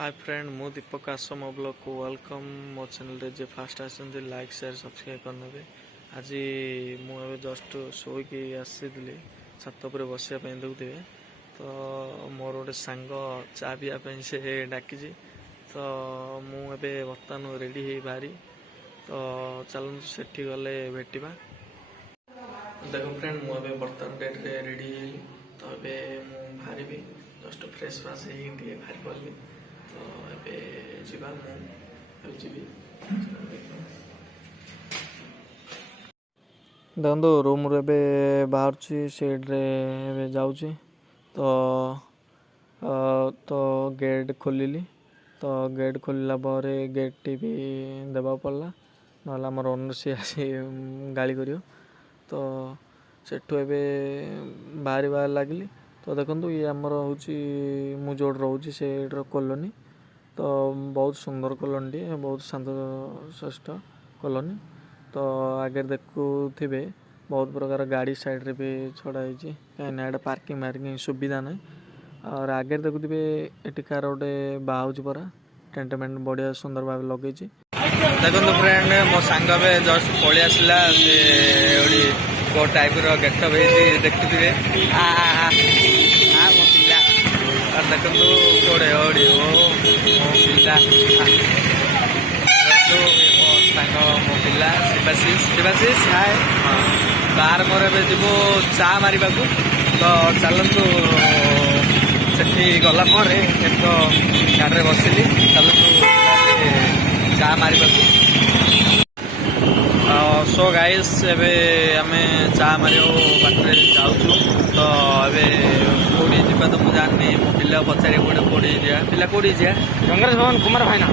Hi friend मु दीपक आसो मो ब्लॉग को वेलकम मो चैनल रे जे फास्ट आछन लाइक शेयर सब्सक्राइब करनेबे। आज मु एबे जस्ट शोइकी आसीली छत पर बसिया पे देखुथिबे तो मोर गोटे सांग चा पिया पे से डाकी तो मु एबे वर्तमान रेडी हे बारी तो चलନ୍ତୁ सेठी गले भेटिबा। देखो फ्रेंड मु एबे वर्तमान डेट रे रेडी तो एबे मु बाहरिबी जस्ट फ्रेश फ्रेश हे इंडिया बाहर पड़ली तो एबे जीवा मु जीवी देखो रूम रे एबे बाहर सेड रे एबे जाउची तो गेट खोलिली तो गेट खोलला बारे गेट टी भी देबा पड़ला नला हमर ओनर से आसी गाली करियो तो सेठू एबे बाहर लागली तो देखो ये आमर हूँ मु जोड़ रोची से कॉलोनी तो बहुत सुंदर कॉलोनी बहुत शांत शिष्ट कॉलोनी तो आगे देखुवे बहुत प्रकार गाड़ी साइड रे भी छड़ाई कहीं पार्किंग मार्किंग सुविधा ना और आगे देखुवे ये कार गोटे बाहर परा टेंट मेंट बढ़िया सुंदर भाव लगे देखो फ्रेंड मो सांग जस्ट पलि आसला को टाइप गेटअप देखुवे मो पिला और देखो कोड़े ओडी ओ मो पिला मो सांग मो पिला शिवाशीष हाय बाहर मोर ए जीवो चा मारिबा तो चलतु सेठी गला पर एक गाड़ी बसिली चलतु चा मारिबा सो गाइस एबे आमे चा मारियो बाटरे जाउछु तो एबे कोडी जिबा तो मु जानि मो पिला पछारे कोडी जिया पिला कोडी जिया कांग्रेस भवन कुमार भाईना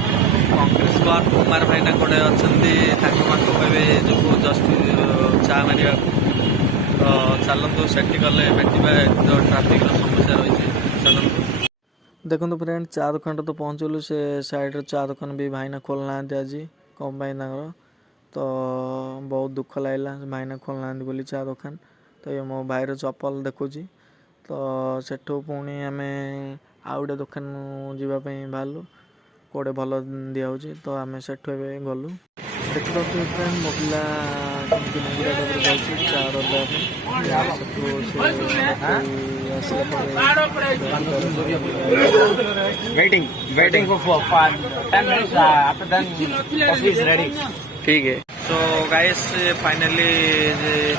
कांग्रेस भवन कुमार भाईना कोडे अछंती ठाकुर माको एबे जो जस्ट चा मारिया तो चलंतु सेठी गले बेटिबा जो ट्रैफिक रो समस्या रही चलंतु देखो फ्रेंड चा दुकान तो पहुँचलु से साइड रे चा दुकान भी भाईना खोलना आज कम भाईना तो बहुत दुख लगला भाईना खोलना बोली चा दुकान तो ये मो भाईर चप्पल देखुची तो सेठू पुणी आम आउ गोटे दुकान जावाई बाहरलु कौटे भल दिखाई तो आम सेठू ए गलु देखी पाते फ्रेंड मो पिला मुंगुरा टाइप जाऊँ ठीक है। तो गाइस फाइनली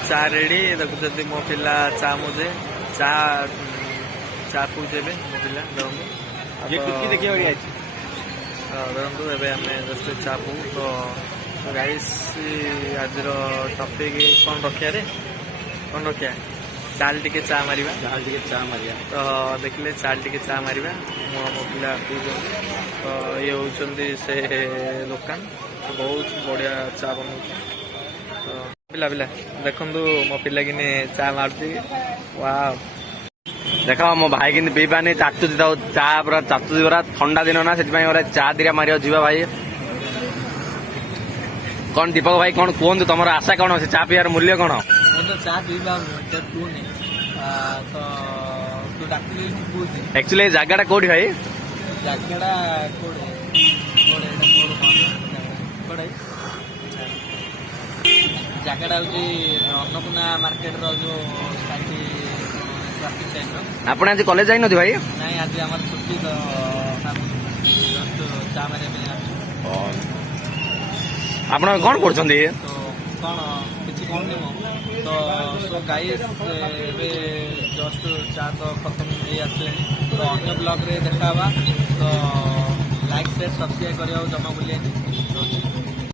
चा रेडी देखुं मो पिला चा मुझे चा चा पूजे मो पिला देखो जस्ट चा पू तो गाइस आज टॉपिक कौन रखिया रे कौन रखिया चाल टिके चा मारिबा तो देखले चाल टिके चा मारिबा मो पिला पूज तो ये होचंदी से दुकान बहुत बढ़िया चा बन तो पिला पिला देखु मो पिला कि चा मारती वाह देख मो भाई कि पीपानी चाटुची चा पूरा चाटुची पूरा ठंडा दिन ना से चा दिया मार जीवा भाई कौन दीपक भाई कौन कहतु तुम आशा कौन अच्छे चा पीवार मूल्य कौन एक्चुअली जगह कौटी भाई जगह अन्नपूर्णा मार्केट जो आप आज कॉलेज जाइन भाई नहीं आज आम छुट्टी तो चा आप कौन पढ़ तो कौन किसी कहूनी तो गाइस जस्ट चा तो खत्म हो आसे तो अन्य ब्लॉग रे देखा तो लाइक शेयर सब्सक्राइब करने जमा भूलिए।